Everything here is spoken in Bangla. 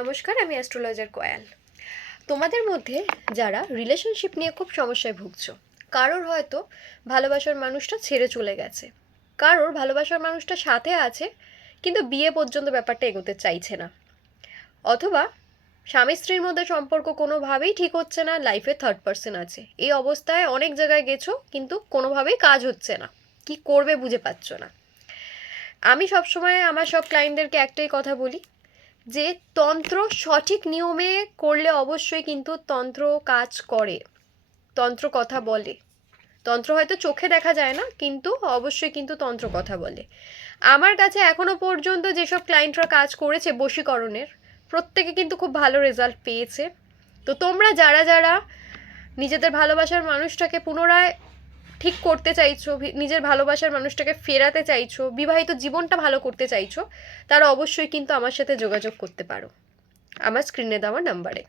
নমস্কার, আমি অ্যাস্ট্রোলজার কোয়াল। তোমাদের মধ্যে যারা রিলেশনশিপ নিয়ে খুব সমস্যায় ভুগছো, কারোর হয়তো ভালোবাসার মানুষটা ছেড়ে চলে গেছে, কারোর ভালোবাসার মানুষটা সাথে আছে কিন্তু বিয়ে পর্যন্ত ব্যাপারটা এগোতে চাইছে না, অথবা স্বামী স্ত্রীর মধ্যে সম্পর্ক কোনোভাবেই ঠিক হচ্ছে না, লাইফে থার্ড পার্সন আছে, এই অবস্থায় অনেক জায়গায় গেছো কিন্তু কোনোভাবেই কাজ হচ্ছে না, কি করবে বুঝে পাচ্ছ না। আমি সবসময় আমার সব ক্লায়েন্টদেরকে একটাই কথা বলি যে তন্ত্র সঠিক নিয়মে করলে অবশ্যই কিন্তু তন্ত্র কাজ করে, তন্ত্র কথা বলে। তন্ত্র হয়তো চোখে দেখা যায় না, কিন্তু অবশ্যই কিন্তু তন্ত্র কথা বলে। আমার কাছে এখনো পর্যন্ত যেসব ক্লায়েন্টরা কাজ করেছে বশীকরণের, প্রত্যেকে কিন্তু খুব ভালো রেজাল্ট পেয়েছে। তো তোমরা যারা যারা নিজেদের ভালোবাসার মানুষটাকে পুনরায় ঠিক করতে চাইছো, নিজের ভালোবাসার মানুষটাকে ফেরাতে চাইছো, বিবাহিত জীবনটা ভালো করতে চাইছো, তারা অবশ্যই কিন্তু আমার সাথে যোগাযোগ করতে পারো আমার স্ক্রিনে দেওয়া নাম্বারে।